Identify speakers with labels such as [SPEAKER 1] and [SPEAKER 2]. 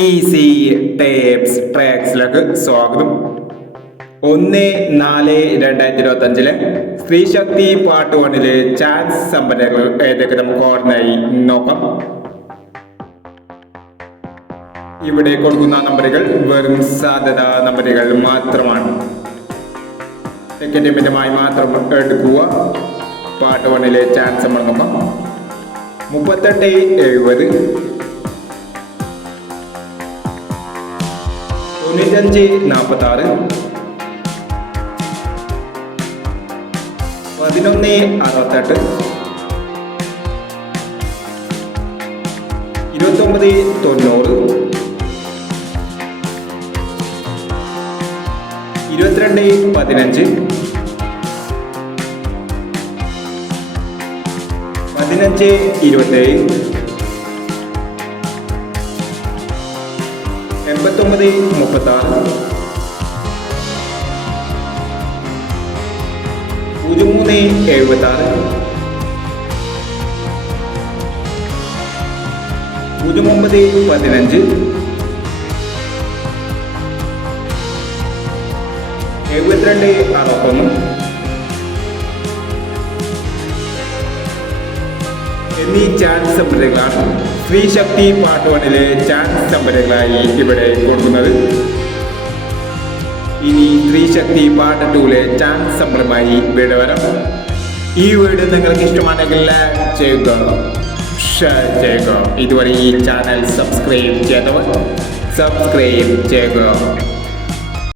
[SPEAKER 1] Easy tapes ട്രാക്സിലേക്ക് സ്വാഗതം. ഒന്ന് നാല് രണ്ടായിരത്തി ഇരുപത്തി അഞ്ചിലെ സ്ത്രീശക്തി പാർട്ട് വണ്ണിലെ ചാൻസ് സമ്പന്നകൾ ഏതൊക്കെ നമുക്ക് ഓർമ്മയായി നോക്കാം. ഇവിടെ കൊടുക്കുന്ന നമ്പറുകൾ വെറും സാധ്യത നമ്പറുകൾ മാത്രമാണ്. സെക്കൻഡ് മിതമായി മാത്രം എടുക്കുക. പാർട്ട് വണ്ണിലെ ചാൻസ് നമ്മൾ നോക്കാം. മുപ്പത്തെട്ട് എഴുപത്. തൊണ്ണൂറ്റഞ്ച് നാൽപ്പത്തി ആറ് പതിനൊന്ന് അറുപത്തെട്ട്. ഇരുപത്തൊമ്പത് തൊണ്ണൂറ്. ഇരുപത്തിരണ്ട് പതിനഞ്ച്. പതിനഞ്ച് ഇരുപത്തേഴ്. എൺപത്തൊമ്പത് മുപ്പത്തി ആറ് പൂജ്യം മൂന്ന് എഴുപത്തി ആറ് പൂജ്യം ഒമ്പത് പതിനഞ്ച് എഴുപത്തിരണ്ട് അറുപത്തൊന്ന് എന്നീ ചാൻസ് സംബന്ധങ്ങളാണ് സ്ത്രീ ശക്തി പാർട്ട് വണ്ണിലെ ചാൻസ് സംബന്ധങ്ങളായി ഇവിടെ കൊടുക്കുന്നത്. ഇനി സ്ത്രീ ശക്തി പാർട്ട് ടൂലെ ചാൻസ് സംബന്ധമായി വീട് വരാം. ഈ വീഡിയോ നിങ്ങൾക്ക് ഇഷ്ടമാണെങ്കിൽ ലൈക്ക് ചെയ്യുക. ഷെയർ ചെയ്യുക. ഇതുവരെ ഈ ചാനൽ സബ്സ്ക്രൈബ് ചെയ്തവർ സബ്സ്ക്രൈബ് ചെയ്യുക.